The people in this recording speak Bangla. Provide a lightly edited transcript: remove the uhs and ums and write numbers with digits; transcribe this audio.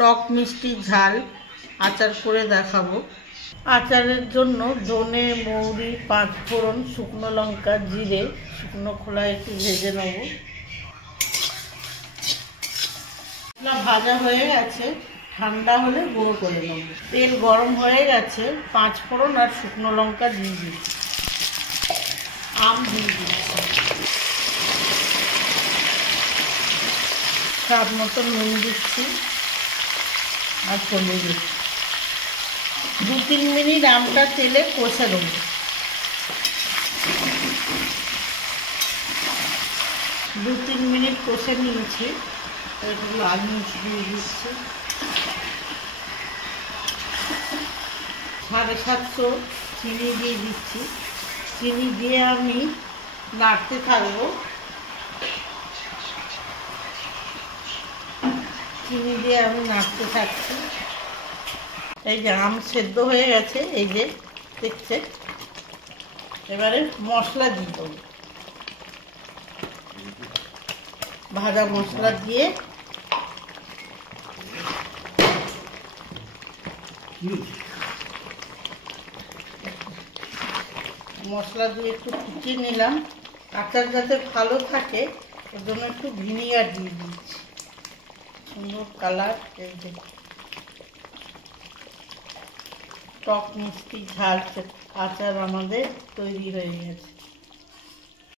টক মিষ্টি ঝাল আচার করে দেখাবো। আচারের জন্য ধনে, মৌরি, পাঁচফোড়ন, শুকনো লঙ্কা, জিরে শুকনো খোলায় একটু ভেজে নেব। ভাজা হয়ে গেছে, ঠান্ডা হলে গুঁড়ো করে নেব। তেল গরম হয়ে গেছে, পাঁচফোড়ন আর শুকনো লঙ্কা দিয়ে দিচ্ছি, আম দিয়ে দিচ্ছি, স্বাদ মতো নুন দিচ্ছি আর কমে দিচ্ছি। 2-3 মিনিট আমটা তেলে কষে দেব। দু তিন মিনিট কষে নিয়েছি, একটু লাল মির্চ দিয়ে দিচ্ছি, 750 চিনি দিয়ে দিচ্ছি। চিনি দিয়ে আমি নাড়তে থাকবো। চিনি দিয়ে আমি নাড়তে থাকছি। এই যে আম সেদ্ধ হয়ে গেছে, এই যে দেখছে। এবারে মশলা দিয়ে দেবো, ভাজা মশলা দিয়ে একটু ফুটিয়ে নিলাম। আচার যাতে ভালো থাকে এর জন্য একটু ভিনিগার দিয়ে দিচ্ছি, সুন্দর কালার। এই যে টক মিষ্টি ঝাল আচার আমাদের তৈরি হয়ে গেছে।